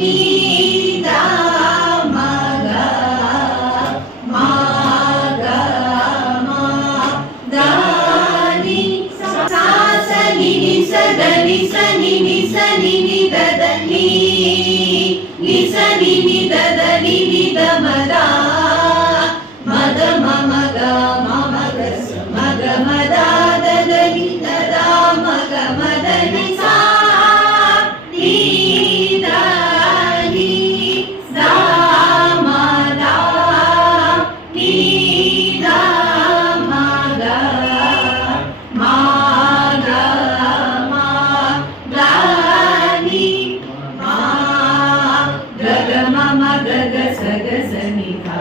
ni da ma ga ma ga ma da ni sa sa ni sa da ni sa ni ni da da ni sa ni da da ni da ma da ma da ma ma ga sa ma ga ma da da da ni da da ma ga ma da ni sa ni da ni da ma da ni da ma ga ma ga ma da ni ma ga ga ma ma ga ga sa ni da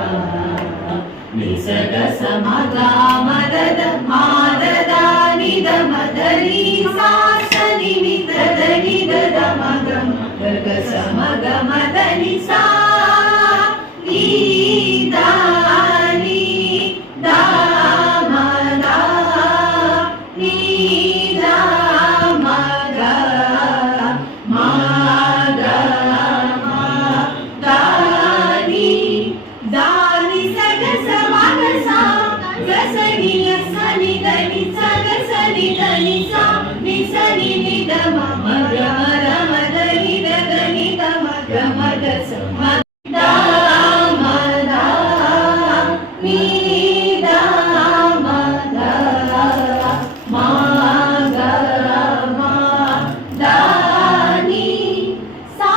ni sa ga sa ma ga ma da da ma da da ni da ma da ni sa sa ni da da ni da da ma ga ga sa ma ga ma da ni sa ni da ni da ma da ni da ma ga ma ga ma da ni sa ga sa ma ga sa ga sa ni da ni sa ga sa ni da ni sa ni da ma ma ga ma da ni da ma ga ma da sa ma da ma da ni da ma da ma ga ma da ni sa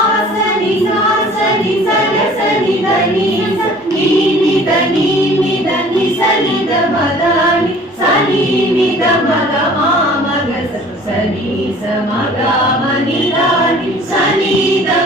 ni sa ga sa ni da ni sa ni da ni sa ni da ma da ni sa ni da ma ga ma ga sa ni sa ma ga ma ni da ni sa ni da